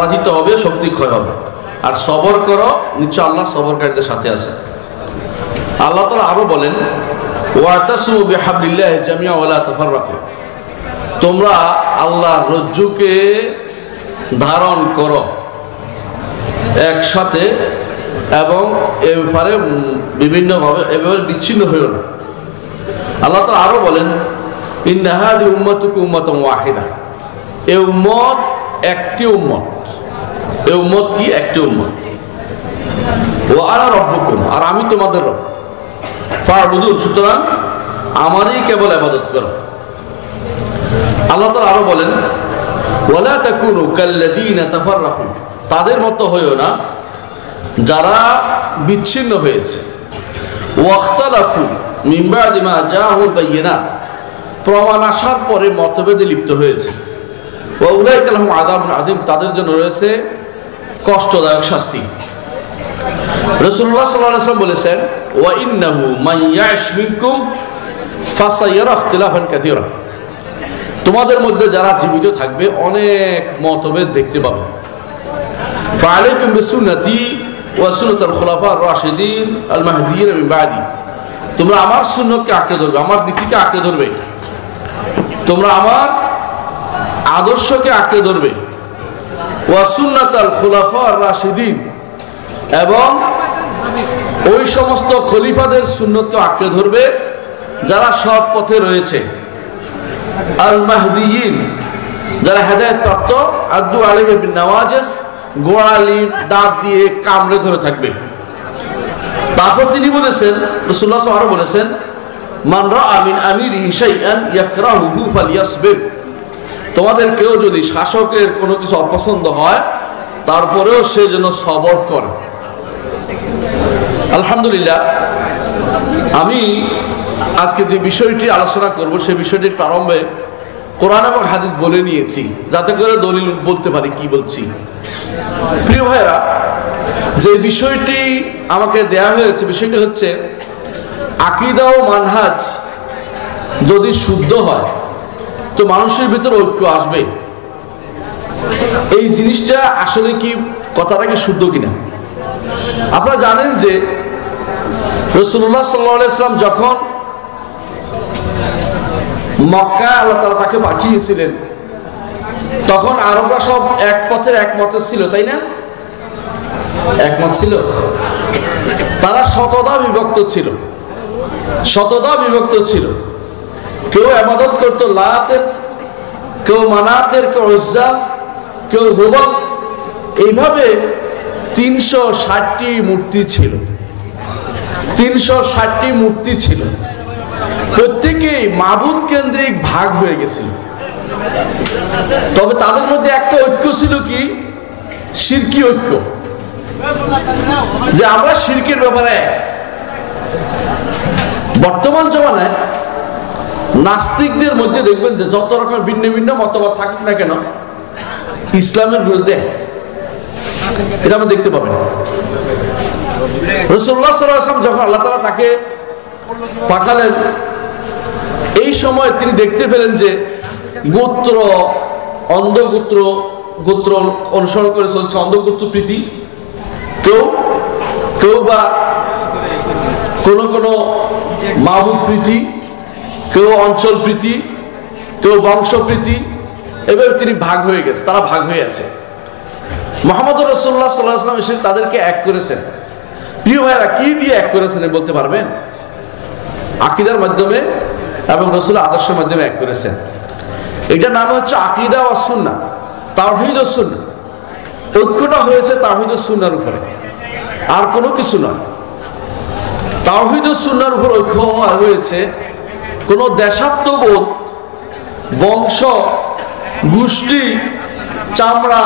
পরাজিত হবে, শক্তি ক্ষয় হবে। আর সবর করো, নিশ্চয় আল্লাহ সবরকারীদের সাথে আছে। আল্লাহ তাআলা আরো বলেন, ওয়াতাসিমু বিহাবলিল্লাহি জামিআ ওয়া লা তাফাররাকু, তোমরা আল্লাহর রজ্জুকে ধারণ করো একসাথে এবং এ ব্যাপারে বিভিন্নভাবে এভাবে বিচ্ছিন্ন হইও না। আল্লাহ তাআলা আরো বলেন, ইন্না হাযি উম্মাতুকুম উম্মাতুন ওয়াহিদা, এই উম্মত একটি উম্মত। এই উম্মত কি? একটি উম্মত। ওয়া আনা রাব্বুকুম, আর আমি তোমাদের রব। ফা'বুদুন, সুতরাং আমারই কেবল ইবাদত করো। আল্লাহ তাআলা আরো বলেন, ওয়ালা তাকুনু কাল্লাযীনা তাফাররাকু, তাদের মতো হইও না যারা বিচ্ছিন্ন হয়েছে। ওয়াখতালাফু মিন বা'দি মা জাআহুল বায়িনাত, প্রমাণ আসার পরে মতভেদে লিপ্ত হয়েছে। ওয়া উলাইকা লাহুম আযাবুন আযীম, তাদের জন্য রয়েছে কষ্টদায়ক শাস্তি। রাসূলুল্লাহ সাল্লাল্লাহু আলাইহি ওয়াসাল্লাম বলেছেন, ওয়া ইন্নাহু মান ইয়াশ মিনকুম ফাসায়ারা ইখতিলাফান কাসীরা, তোমাদের মধ্যে যারা জীবিত থাকবে অনেক মতভেদ দেখতে পাবে। ফাআলাইকুম বিসুন্নতি ওয়া সুন্নাতুল খুলাফার রাশিদিন আল মাহদিয়িন মিন বাদি, তোমরা আমার সুন্নতকে আঁকড়ে ধরবে, আমার নীতিকে আঁকড়ে ধরবে, তোমরা আমার আদর্শকে আঁকড়ে ধরবে। ওয়া সুন্নাতুল খুলাফার রাশিদিন, এবং ওই সমস্ত খলিফাদের সুন্নতকে আঁকড়ে ধরবে যারা সৎ পথে রয়েছে। আল মাহদিয়িন, যারা হেদায়েত প্রাপ্ত। আদু আলাইহি বিন নওয়াজিস, গোড়ালির দাঁত দিয়ে কামড়ে ধরে থাকবে। তারপর তিনি বলেছেন, রাসূলুল্লাহ সাল্লাল্লাহু আলাইহি ওয়াসাল্লাম বলেছেন, মান রাআ মিন আমিরিহি শাইআন ইয়াকরাহুহু ফালইয়াসবির, তোমাদের কেউ যদি শাসকের কোনো কিছু অপছন্দ হয় তারপরেও সে যেন সবর করে। আলহামদুলিল্লাহ, আমি আজকে যে বিষয়টি আলোচনা করব সেই বিষয়টির প্রারম্ভে কোরআন এবং হাদিস বলে নিয়েছি, যাতে করে দলিল বলতে পারি কি বলছি। প্রিয় ভাইরা, যে বিষয়টি আমাকে দেয়া হয়েছে, বিষয়টি হচ্ছে আকীদা ও মানহাজ যদি শুদ্ধ হয় তো মানুষের ভিতরে ঐক্য আসবে। এই জিনিসটা আসলে কি, কথাটা কি শুদ্ধ কিনা? আপনারা জানেন যে রাসূলুল্লাহ সাল্লাল্লাহু আলাইহি ওয়াসাল্লাম যখন মক্কা আল্লাহ তাআলা তাকে পাঠিয়েছিলেন, তখন আরবরা সব এক পথের একমত ছিল, তাই না? একমত ছিল। তারা শতদা বিভক্ত ছিল, শতদা বিভক্ত ছিল। কেউ ইবাদত করতো লাতের, কেউ মানাতের, কেউ উজ্জা, কেউ হুবল। এইভাবে 360টি মূর্তি ছিল, 360টি মূর্তি ছিল। প্রত্যেকেই মাবুদ কেন্দ্রিক ভাগ হয়ে গেছিল। তবে তাদের মধ্যে একটা ঐক্য ছিল কি? শিরকি ঐক্য, যে আমরা শিরকের ব্যাপারে। বর্তমান জমানায় নাস্তিকদের মধ্যে দেখবেন যে যত রকম ভিন্ন ভিন্ন মতবাদ থাকুক না কেন, ইসলামের বিরুদ্ধে এটা আমরা দেখতে পাবেন। রাসূলুল্লাহ সাল্লাল্লাহু আলাইহি ওয়াসাল্লাম যখন আল্লাহ তাআলা তাকে পাঠালেন, এই সময় তিনি দেখতে পেলেন যে গোত্র, অন্ধগোত্র, গোত্র অনুসরণ করে চলছে অন্ধগোত্র প্রীতি। কেউ কেউ বা কোনো কোনো মাবুদ প্রীতি, কেউ অঞ্চল প্রীতি, কেউ বংশ প্রীতি। এবার তিনি ভাগ হয়ে গেছে, তারা ভাগ হয়ে আছে। মুহাম্মদুর রাসূলুল্লাহ সাল্লাল্লাহু আলাইহি ওয়াসাল্লাম এসে তাদেরকে এক করেছেন। প্রিয় ভাইরা, কি দিয়ে এক করেছেন বলতে পারবেন? আকীদার মাধ্যমে এবং রাসূলের আদর্শের মাধ্যমে এক করেছেন। এটার নাম হচ্ছে আকীদা ওয়া সুন্নাহ, তাওহীদ ও সুন্নাহ। ঐক্যটা হয়েছে তাওহীদ ও সুন্নাহর উপরে, আর কোনো কিছু নয়। তাওহীদ ও সুন্নাহর উপর ঐক্য হয়েছে। কোনো দেশাত্মবোধ, বংশ, গোষ্ঠী, চামড়া,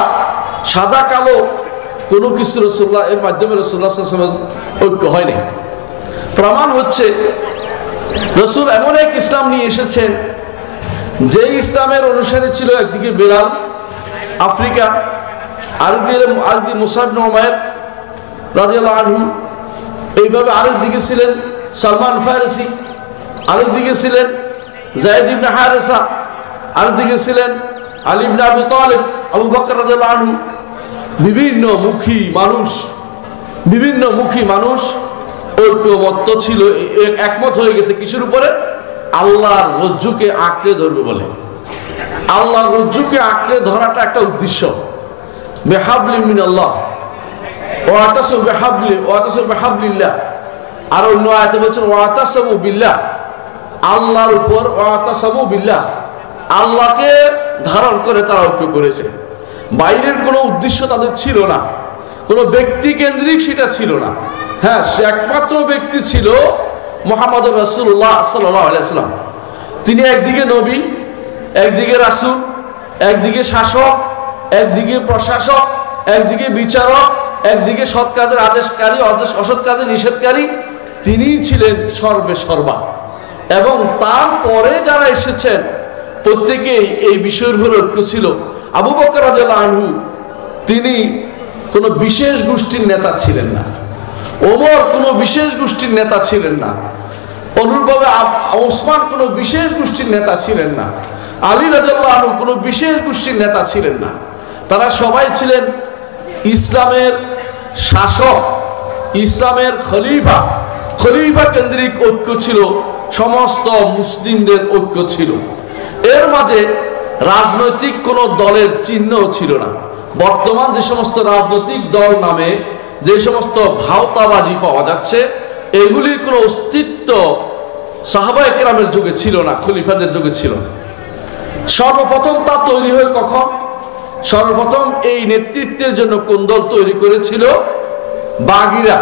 সাদা কালো কোনো কিছু রাসূলুল্লাহ এর মাধ্যমে রাসূলুল্লাহ সাল্লাল্লাহু আলাইহি ওয়াসাল্লাম ঐক্য হয়নি। প্রমাণ হচ্ছে রাসূল এমন এক ইসলাম নিয়ে এসেছেন যে ইসলামের অনুসারী ছিল একদিকে বেলাল আফ্রিকা, আরেকদিকে মুসাব ইবনে উমাইর রাদিয়াল্লাহু আনহু, এইভাবে আরেকদিকে ছিলেন সালমান ফারসি, আরেকদিকে ছিলেন যায়েদ ইবনে হারেসা, আরেকদিকে ছিলেন আলী ইবনে আবি তালিব, আবু বকর রাদিয়াল্লাহু আনহু, বিভিন্ন মুখী মানুষ ঐক্যবদ্ধ ছিল, একমত হয়ে গেছে কিসের উপরে? আল্লাহর রজ্জুকে আঁকড়ে ধরবে বলে। আল্লাহর রজ্জুকে আঁকড়ে ধরাটা একটা উদ্দেশ্য। বিহাবলি মিনাল্লাহ ওয়াতাসু বিহাবলিল্লাহ। আর অন্য আয়াতে বলছেন ওয়াতাসামু বিল্লাহ, আল্লাহর উপর ওয়াতাসামু বিল্লাহ, আল্লাহকে ধারণ করে তারা ঐক্য করেছে। বাইরের কোনো উদ্দেশ্য তাদের ছিল না, কোনো ব্যক্তি কেন্দ্রিক সেটা ছিল না। হ্যাঁ, সে একমাত্র ব্যক্তি ছিল মুহাম্মদ রাসূলুল্লাহ সাল্লাল্লাহু আলাইহি ওয়াসাল্লাম। তিনি একদিকে নবী, একদিকে রাসূল, একদিকে শাসক, একদিকে প্রশাসক, একদিকে বিচারক, একদিকে সৎ কাজের আদেশকারী, অসৎ কাজের নিষেধকারী। তিনিই ছিলেন সর্বে সর্বা। এবং তারপরে যারা এসেছেন প্রত্যেকেই এই বিষয়ের উপর ঐক্য ছিল। আবু বকর রাদিয়াল্লাহু আনহু তিনি কোনো বিশেষ গোষ্ঠীর নেতা ছিলেন না, ওমর কোনো বিশেষ গোষ্ঠীর নেতা ছিলেন না, অনুরূপভাবে ওসমান কোনো বিশেষ গোষ্ঠীর নেতা ছিলেন না, আলী রাদিয়াল্লাহু আনহু কোনো বিশেষ গোষ্ঠীর নেতা ছিলেন না। তারা সবাই ছিলেন ইসলামের শাসক, ইসলামের খলিফা কেন্দ্রিক ঐক্য ছিল, সমস্ত মুসলিমদের ঐক্য ছিল। এর মাঝে রাজনৈতিক কোন দলের চিহ্নও ছিল না। বর্তমান যে সমস্ত রাজনৈতিক দল নামে যে সমস্ত ভাওতাবাজি পাওয়া যাচ্ছে, এগুলির কোনো অস্তিত্ব সাহাবায়ে কেরামের যুগে ছিল না, খলিফাদের যুগে ছিল না। সর্বপ্রথম তা তৈরি হয় কখন? সর্বপ্রথম এই নেতৃত্বের জন্য কোন দল তৈরি করেছিল? বাগীরা।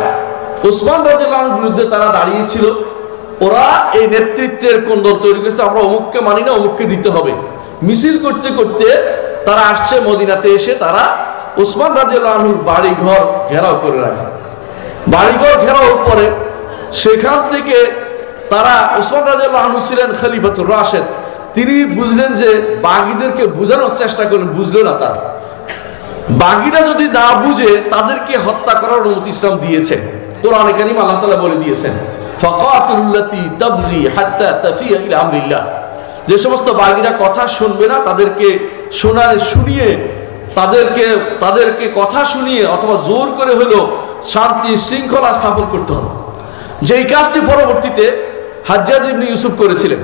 ওসমান রাদিয়াল্লাহু আনহুর বিরুদ্ধে তারা দাঁড়িয়েছিল। ওরা এই নেতৃত্বের কোন দল তৈরি করেছে, আমরা অমুককে মানি না, অমুককে দিতে হবে। মিছিল করতে করতে তারা আসছে মদিনাতে, এসে তারা ওসমান রাদিয়াল্লাহু আনহুর বাড়িঘর ঘেরাও করে রাখে। বাড়িঘর ঘেরাওর পরে সেখান থেকে তারা, ওসমান রাদিয়াল্লাহু আনহু ছিলেন খলিফাতুর রাশেদ, তিনি বুঝলেন যে বাগীদেরকে বোঝানোর চেষ্টা করলেন, বুঝলো না। তার বাগীরা যদি না বুঝে তাদেরকে হত্যা করার অনুমতি ইসলাম দিয়েছে। কোরআনে কারীম আল্লাহ তাআলা বলে দিয়েছেন ফাকাতুল্লাতী তাবগী হাত্তা তাফিয়া ইলা আমরিল্লাহ। যে সমস্ত বাগীরা কথা শুনবে না তাদেরকে শুনিয়ে তাদেরকে কথা শুনিয়ে অথবা জোর করে হলো শান্তি শৃঙ্খলা স্থাপন করতে হবে। যেই কাজটি পরবর্তীতে হাজ্জাজ ইবনে ইউসুফ করেছিলেন।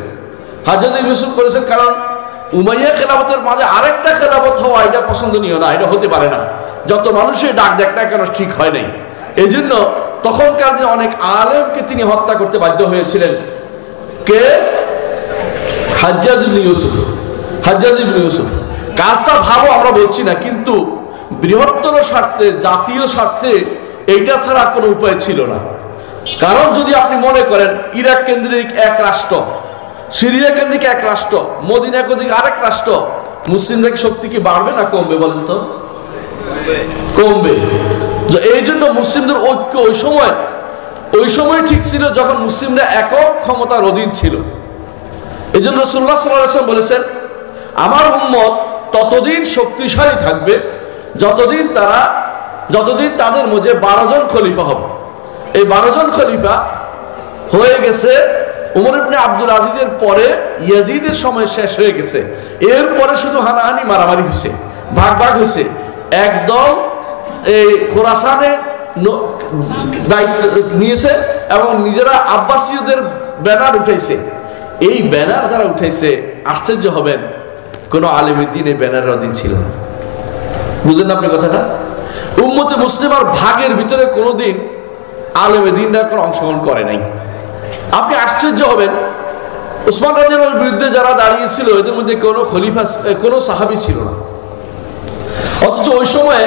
হাজ্জাজ ইবনে ইউসুফ করেছেন কারণ উমাইয়া খেলাফতের মাঝে আরেকটা খেলাফত হওয়া এটা পছন্দনীয় না, এটা হতে পারে না। যত মানুষের ডাক দেখ না কেন ঠিক হয় নাই। এই জন্য তখনকার দিনে অনেক আলেমকে তিনি হত্যা করতে বাধ্য হয়েছিলেন। কে? হাজ্জাজ ইবনে ইউসুফ। কাজটা ভালো আমরা বলছি না, কিন্তু বৃহত্তর স্বার্থে, জাতীয় স্বার্থে এইটা ছাড়া কোনো উপায় ছিল না। কারণ যদি আপনি মনে করেন ইরাক কেন্দ্রিক এক রাষ্ট্র, সিরিয়া কেন্দ্রিক এক রাষ্ট্র, মদিনা কেন্দ্রিক আরেক রাষ্ট্র, মুসলিমদের শক্তি কি বাড়বে না কমবে বলেন তো? কমবে। এই জন্য মুসলিমদের ঐক্য ওই সময় ঠিক ছিল যখন মুসলিমরা একক ক্ষমতার অধীন ছিল। এই জন্য রাসূলুল্লাহ সাল্লাল্লাহু আলাইহি ওয়াসাল্লাম বলেছেন, আমার উম্মত ততদিন শক্তিশালী থাকবে যতদিন তাদের মধ্যে 12 জন খলিফা হবে। এই 12 জন খলিফা হয়ে গেছে উমর ইবনে আব্দুল আজিজের পরে, ইয়াজিদের সময় শেষ হয়ে গেছে। এরপরে শুধু হানাহানি মারামারি হয়েছে, ভাগ হয়েছে। একদল এই খোরাসানে দায়িত্ব নিয়েছে এবং নিজেরা আব্বাসীয়দের ব্যানার উঠাইছে। এই ব্যানার যারা উঠাইছে, আশ্চর্য হবেন, কোন আলেম দ্বীন এই ব্যানারের অধীন ছিল না। বুঝলেন আপনি কথাটা? উম্মতে মুসলিমার ভাগের ভিতরে কোনোদিন আলেম দ্বীনরা কোনো অংশগ্রহণ করে নাই। আপনি আশ্চর্য হবেন, ওসমান রাদিয়াল্লাহু আনহুর বিরুদ্ধে যারা দাঁড়িয়েছিল এদের মধ্যে কোনো খলিফা, কোনো সাহাবী ছিল না। অথচ ওই সময়ে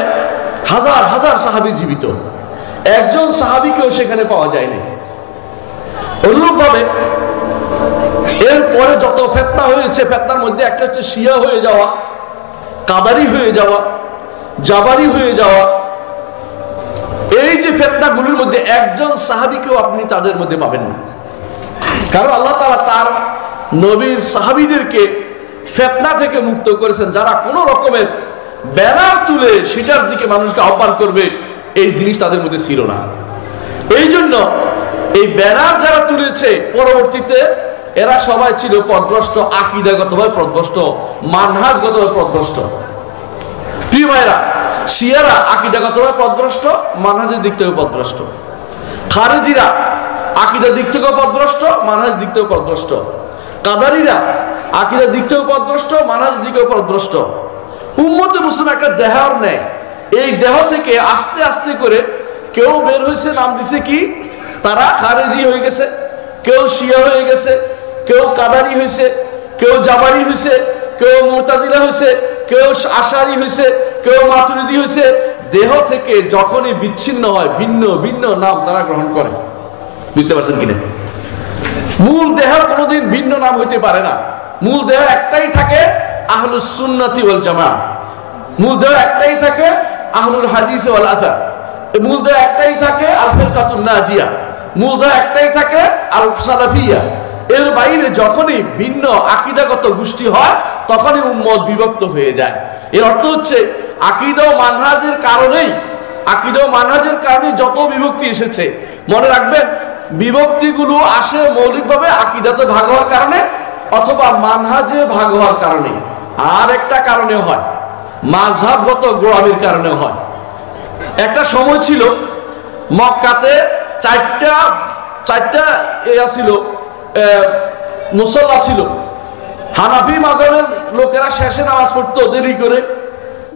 হাজার হাজার সাহাবী জীবিত, একজন সাহাবীকেও সেখানে পাওয়া যায়নি। অনুরূপভাবে এরপরে যত ফিতনা হয়েছে, ফিতনার মধ্যে একটা হচ্ছে শিয়া হয়ে যাওয়া, কাদারি হয়ে যাওয়া, জাবারি হয়ে যাওয়া। এই যে ফিতনাগুলোর মধ্যে একজন সাহাবীকেও আপনি তাদের মধ্যে পাবেন না। কারণ আল্লাহ তাআলা তার নবীর সাহাবীদেরকে ফিতনা থেকে মুক্ত করেছেন। যারা কোনো রকমের ব্যানার তুলে সেটার দিকে মানুষকে আহ্বান করবে, এই জিনিস তাদের মধ্যে ছিল না। এই জন্য এই ব্যানার যারা তুলেছে পরবর্তীতে এরা সবাই ছিল পথভ্রষ্ট, আকীদাগতভাবে পথভ্রষ্ট, মানহাজগতভাবে পথভ্রষ্ট। প্রিয় ভাইরা, শিয়ারা আকীদাগতভাবে পথভ্রষ্ট, মানহাজের দিক থেকে পথভ্রষ্ট। খারেজিরা আকীদার দিক থেকেও পথভ্রষ্ট, মানহাজের দিক থেকেও পথভ্রষ্ট। কাদারিরা আকীদার দিক থেকেও পথভ্রষ্ট, মানহাজের দিকেও পথভ্রষ্ট। উম্মতে মুসলিম একটা দেহর নেয়, এই দেহ থেকে আস্তে আস্তে করে কেউ বের হয়েছে, নাম দিছে কি, তারা খারেজি হয়ে গেছে, কেউ শিয়া হয়ে গেছে, কেউ কাদারি হয়েছে, কেউ জাবারি হয়েছে, কেউ মুতাজিলা হয়েছে, কেউ আশারি হয়েছে, কেউ মাতুরিদি হয়েছে। দেহ থেকে যখনই বিচ্ছিন্ন হয় ভিন্ন ভিন্ন নাম তারা গ্রহণ করে। বুঝতে পারছেন কিনা? মূল দেহ কোনোদিন ভিন্ন নাম হইতে পারে না। মূল দেহ একটাই থাকে, আহলুস সুন্নাতি ওয়াল জামাআহ। মূল দেহ একটাই থাকে, আহলুল হাদিস ওয়াল আসার। মূল দেহ একটাই থাকে, আল ফিরকাতুন নাজিয়া। মূল দেহ একটাই থাকে, আল সালাফিয়া। এর বাইরে যখনই ভিন্ন আকীদাগত গোষ্ঠী হয় তখনই উম্মত বিভক্ত হয়ে যায়। এর অর্থ হচ্ছে আকীদা ও মানহাজের কারণেই, আকীদা ও মানহাজের কারণেই যত বিভক্তি এসেছে। মনে রাখবেন, বিভক্তিগুলো আসে মৌলিকভাবে আকীদাতে ভাগ হওয়ার কারণে অথবা মানহাজে ভাগ হওয়ার কারণে। আর একটা কারণে হয়, মাযহাবগত গোড়ামির কারণে হয়। একটা সময় ছিল মক্কাতে চারটা ছিল, মুসল্লা ছিল। হানাফি মাযহাবের লোকেরা শেষে নামাজ পড়তো দেরি করে,